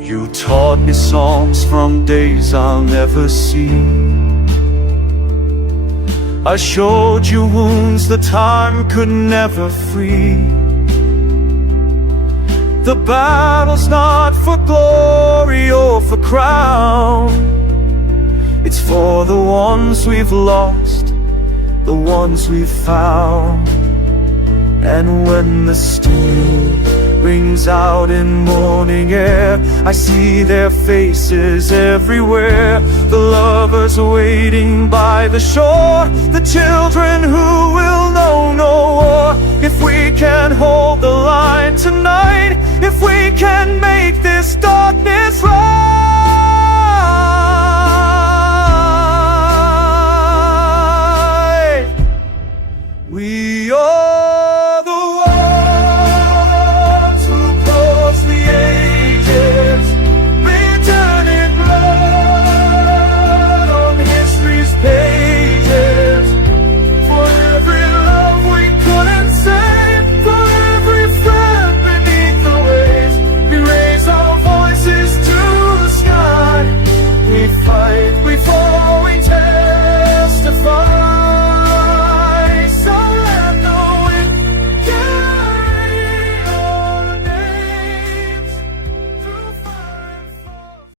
You taught me songs from days I'll never see. I showed you wounds that time could never free. The battle's not for glory or for crown. It's for the ones we've lost, the ones we've found. And when the steel rings out in morning air, I see their faces everywhere. The lovers waiting by the shore, the children who will know no war. If we can hold the line tonight, if we can make this darkness